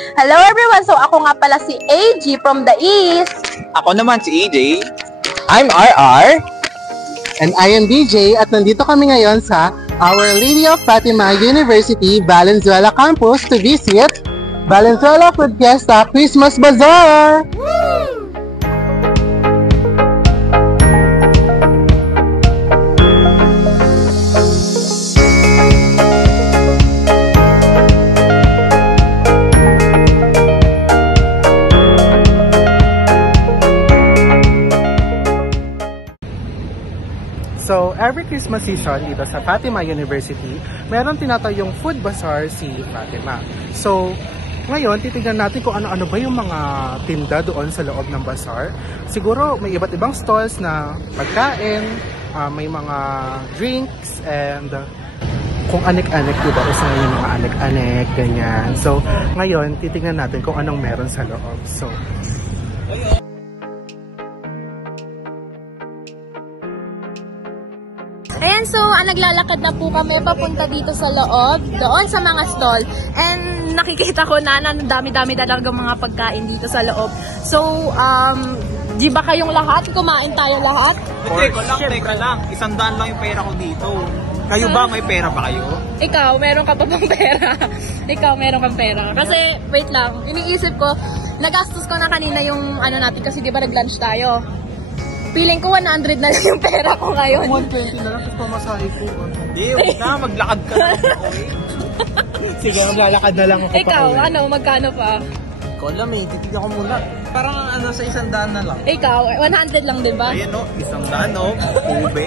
Hello everyone! So ako nga pala si AG from the East. Ako naman si EJ. I'm RR. And I am DJ at nandito kami ngayon sa Our Lady of Fatima University, Valenzuela Campus to visit Valenzuela Food Fiesta Christmas Bazaar! So, every Christmas season dito sa Fatima University, meron tinatayong food bazaar si Fatima. So, ngayon, titignan natin kung ano-ano ba yung mga tinda doon sa loob ng bazaar. Siguro, may iba't ibang stalls na pagkain, may mga drinks, and kung anik-anik, diba? Isa na yung mga anik-anik, ganyan. So, ngayon, titignan natin kung anong meron sa loob. So, Ayan, so naglalakad na po kami papunta dito sa loob, doon sa mga stall. And nakikita ko na dami-dami talaga mga pagkain dito sa loob. So, di ba kayong lahat? Kumain tayo lahat? Teka lang. 100 lang yung pera ko dito. Kayo ba? May pera ba kayo? Ikaw, meron ka pa bang pera? Ikaw, meron kang pera. Kasi, wait lang, iniisip ko, nagastos ko na kanina yung ano natin kasi di ba nag-lunch tayo? Feeling ko 100 na lang yung pera ko ngayon. 120 na lang, tapos pamasahe ko. Hindi, huwag na. Maglakad ka na. Sige, maglalakad na lang ako. Ikaw, ano, magkano pa? Ikaw alam eh. Titignan ko muna. Parang ano sa 100 na lang. Ikaw, 100 lang din ba? Ayan o, 100 o. Ube.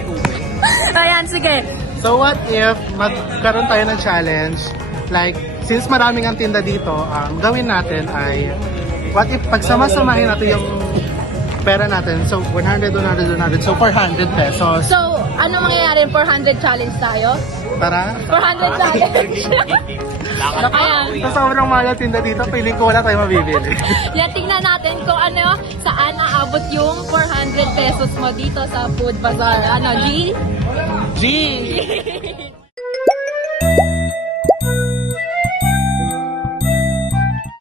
Ayan, sige. So what if magkaroon tayo ng challenge? Like, since maraming ang tinda dito, gawin natin ay, what if pagsama-samahin natin yung pera natin, so 100, 100, 100, so 400 pesos. So, ano mangyayari? 400 challenge tayo? Tara. 400 challenge. Ayan. Sa sobrang mahal ang tinda dito, feeling ko wala tayong mabibili. Yan, tingnan natin kung ano, saan aabot yung 400 pesos mo dito sa food bazaar. Ano, G? G!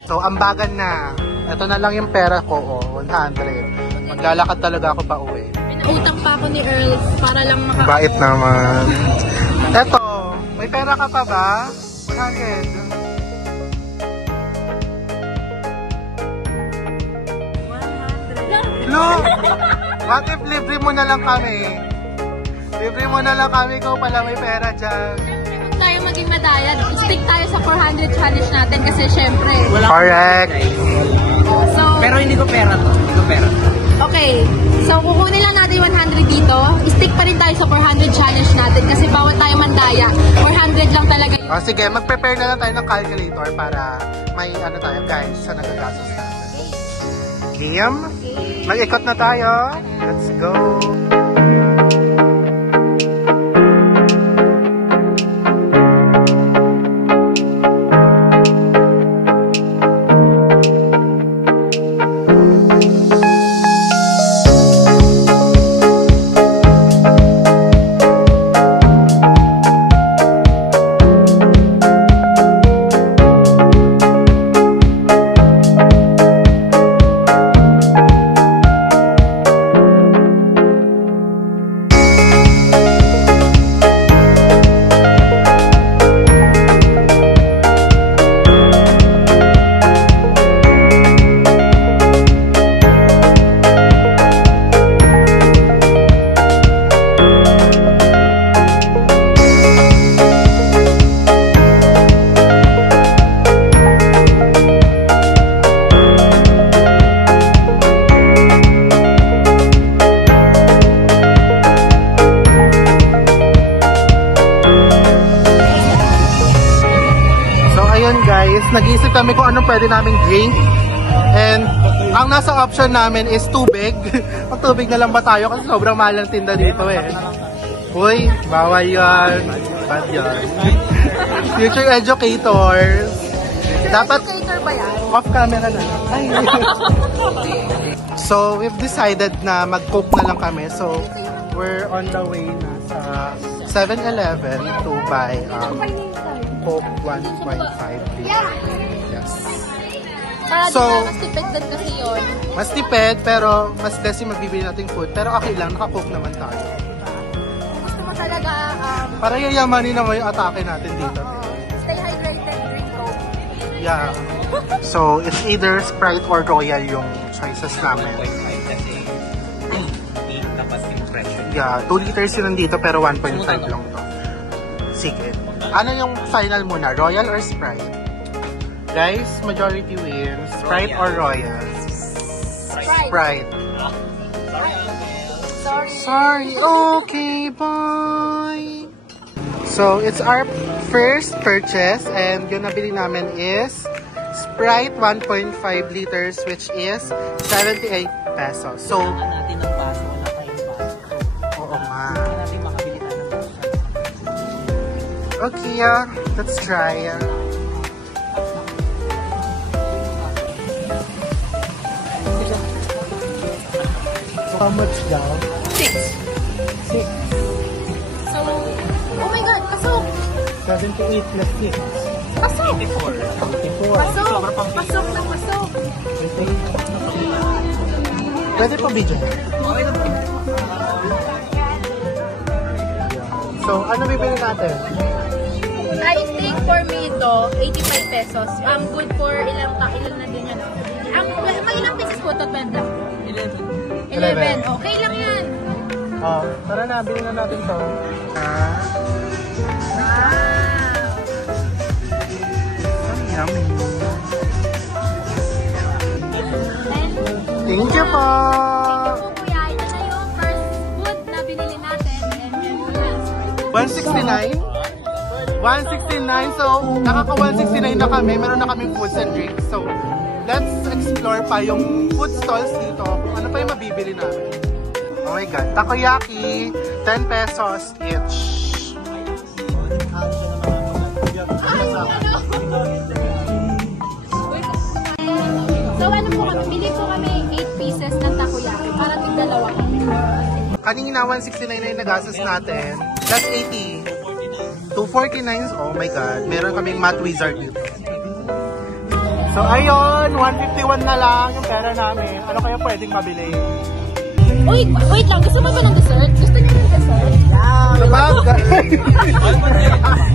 So, ambagan na. Ito na lang yung pera ko, 100. Maglalakad talaga ako pa uwi. Pinautang pa ako ni Earl para lang Bait naman. Eto, may pera ka pa ba? 100. No! What if libre mo na lang kami? Libre mo na lang kami kung pala may pera dyan. Huwag tayo maging madayad. Stick tayo sa 400 challenge natin kasi syempre. Correct. So, Pero hindi ko pera to. Hindi ko pera. okay. So, kukunin lang natin 100 dito. Stick pa rin tayo sa 400 challenge natin kasi bawat tayo mandaya. 400 lang talaga. O sige, mag-prepare na lang tayo ng calculator para may ano tayo guys sa nagagastos natin. Game? Mag-ikot na tayo. Let's go! Nag-iisip kami kung anong pwede naming drink. And ang nasa option namin is tubig. Pag tubig na lang ba tayo kasi sobrang mahal ng tinda dito eh. Uy, bawal yan. Bad yan. Future educators. Dapat Educator ba yan? off camera na. Ay. So, we've decided na mag-coke na lang kami. So, we're on the way na sa 7-Eleven to buy Coke 1.5 liter. Yes. Para So, di ba mas tipid din kasi yun. mas tipid, pero mas less yung mabibili nating food. Pero okay lang, nakakook naman tayo. Gusto mo talaga Para yayamanin naman yung atake natin dito. stay hydrated, drink Coke. Yeah. So, it's either Sprite or Royal yung choices namin. Kasi, dapat impression. Yeah, 2 liters yun nandito pero 1.5 lang to. Sige. Ano yung final muna? Royal or Sprite? Guys, majority wins. Sprite or Royal? Sprite. Sorry. Sorry. Okay, bye. So, it's our first purchase and yung nabili namin is Sprite 1.5 liters which is 78 pesos. So, natin ng baso, wala tayong baso. oo nga. Hindi natin makabili tayo ng baso. Okay, let's try. How much daw? 6. 6. So, oh my God, pasok! 78 plus 6. Pasok! 84. 84. Pasok! Pasok na pasok! Pwede pa video? Okay na po. So, ano bibili natin? I think for me ito, 85 pesos. Good for ilang na din yan. May ilang pieces po ito, 12 lang. 11. Okay lang yan. Oh, tara na, bilhin na natin to. Wow! Yummy. And, Thank you po! kuya, ito na yung first food na binili natin. And yan po yan. 169? 169, so nakaka 169 na kami, meron na kaming foods and drinks. So, let's explore pa yung food stalls dito, kung ano pa yung mabibili namin. Oh my God, takoyaki, 10 pesos each. So ano po kami, bili po kami 8 pieces ng takoyaki para tigdalawa kami. Kanina 169 na yung nagastos natin, plus 80. 249, oh my God, meron kaming Math Wizard dito. So ayun, 151 na lang yung pera namin. Ano kaya pwedeng mabili? Uy, wait lang, gusto mo ba ng dessert? Gusto niyo ng dessert? Sabagay!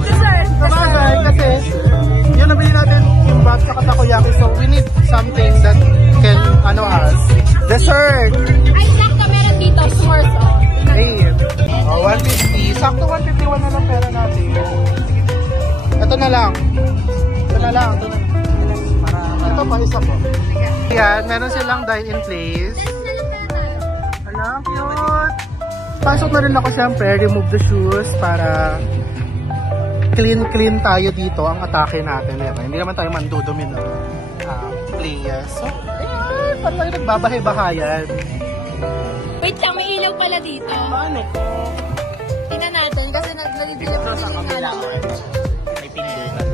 Dessert! Sabagay, kasi yung nabili natin yung bag sa takoyaki, so we need something that can, dessert! Ay, sakto, meron dito, s'mores, oh. Hey, 150. Sakto 151 na lang pera natin. Ito na lang. Ito na lang. Ito pa, isa po. Yan, meron silang dine-in place. Alam, cute. Pasok na rin ako syempre, remove the shoes para clean tayo dito ang atake natin. Ito. Hindi naman tayo mandudumi ng place. So, paano tayo nagbabahay-bahayan? Wait lang, may ilaw pala dito. Paano po? Tingnan natin kasi nagdilip ko din yung ano. May pindutan.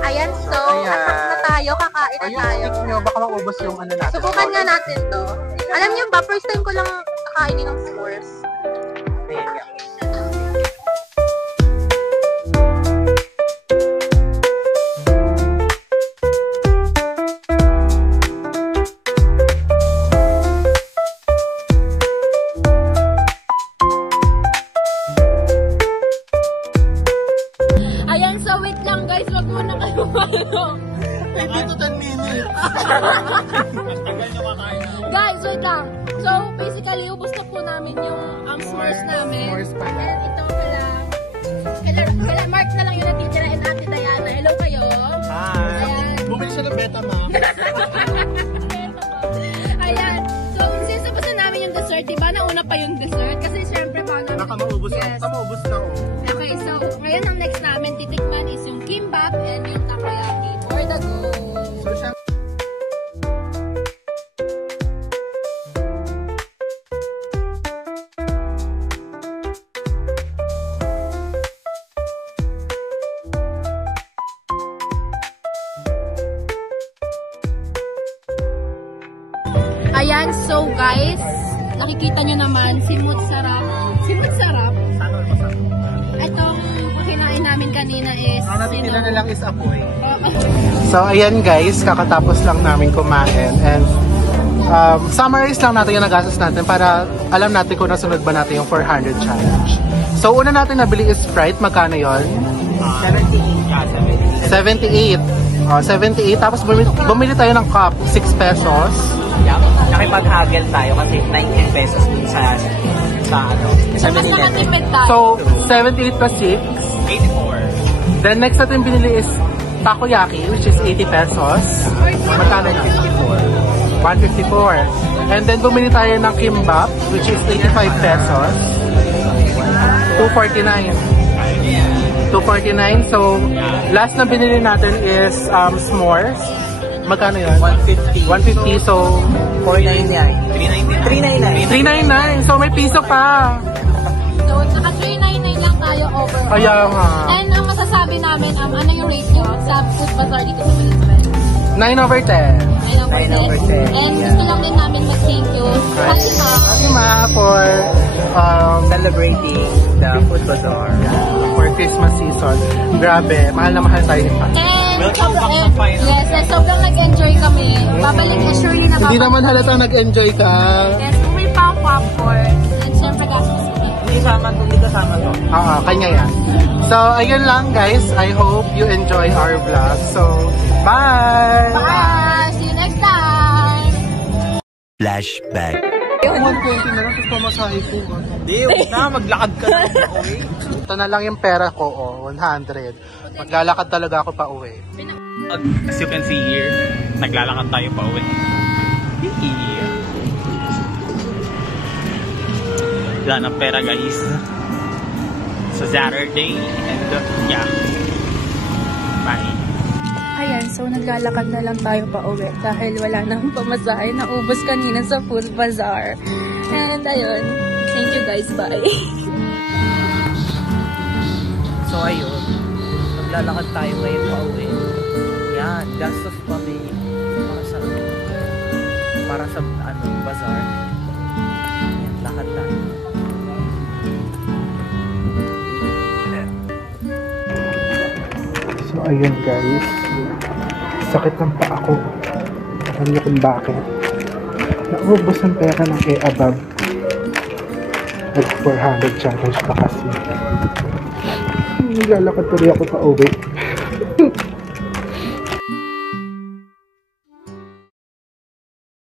Ayan, so, atas na tayo, kakain na tayo. Ayun, nyo, baka maubos yung ano natin. Subukan nga natin to. Alam niyo ba, first time ko lang kakainin ng s'mores. Ayan, so wait lang guys, wag mo na kayo malo. Maybe to 10 minutes. Guys, wait lang. So, basically, ubos na po namin yung s'mores namin. S'mores pala. And ito kala Mark na lang yung natitira and Ate Diana. Hello kayo. Hi. Ayan. Bumili siya ng Betamax. Ayan. So, since tapos na namin yung dessert, diba? Nauna pa yung dessert. Kasi syempre, paano? Baka maubos na. Yes. Baka maubos na. Okay, so, ngayon ang next namin titikman is yung kimbap and yung takoyaki. For the go. So, siya. Ayan, so guys, nakikita nyo naman, simut sarap. Simut sarap. Itong kinain namin kanina. kanina is... Ang natitira na lang is apoy. So, ayan guys, kakatapos lang namin kumain. And summarize lang natin yung nagastos natin para alam natin kung nasunod ba natin yung 400 challenge. So, una natin nabili is Sprite. Magkano yon? 78. 78. Tapos bumili tayo ng cup, 6 pesos. Yeah. Nakipag-haggle tayo kasi 19 pesos dun sa ano. So, mas nakatipid tayo. So, 78 plus 6. 84. Then next natin binili is takoyaki, which is 80 pesos. Magkano na? 154. And then bumili tayo ng kimbap, which is 85 pesos. 249. 249. So, last na binili natin is s'mores. Magkano yun? 150. 150. So, 499. 399. 399. So, may piso pa. So, naka 399 lang tayo overall. Kaya nga. And ang masasabi namin, ano yung rate nyo sa Food Bazaar dito sa Philippines? 9 over 10. 9 over 10. And gusto lang din namin mag-thank you. Kasi Thank you, Ma, for Celebrating the Food Bazaar. for Christmas season. Grabe, mahal na mahal tayo ni Pa. And Welcome back sa final. yes, and sobrang nag-enjoy kami. Babalik na surely na Hindi naman halata nag-enjoy ka. Yes, bumili pa ang popcorn. And syempre gastos kami. Hindi kasama to. Oo, kanya yan. So, ayun lang guys. I hope you enjoy our vlog. So, bye! Bye! See you next time! Flashback. 120 na lang, tapos pamasahe ko. Hindi, huwag na. Maglakad ka na. Okay. Ito na lang yung pera ko, 100. Maglalakad talaga ako pa uwi. As you can see here, naglalakad tayo pa uwi. Wala ng pera guys. So Saturday and yeah. Bye. Ayan, so naglalakad na lang tayo pa uwi dahil wala nang pamasahe. Naubos kanina sa Food Bazaar. And ayun, thank you guys, bye. So ayun, maglalakad tayo ngayon pa uwi. Yan, gastos kami para sa bazaar. Yan, lakad tayo. So, ayun guys. Sakit ng paa ko. Alam niyo kung bakit. Naubos ang pera ng above. Nag 400 challenge pa kasi. Naglalakad tuloy ako pa uwi.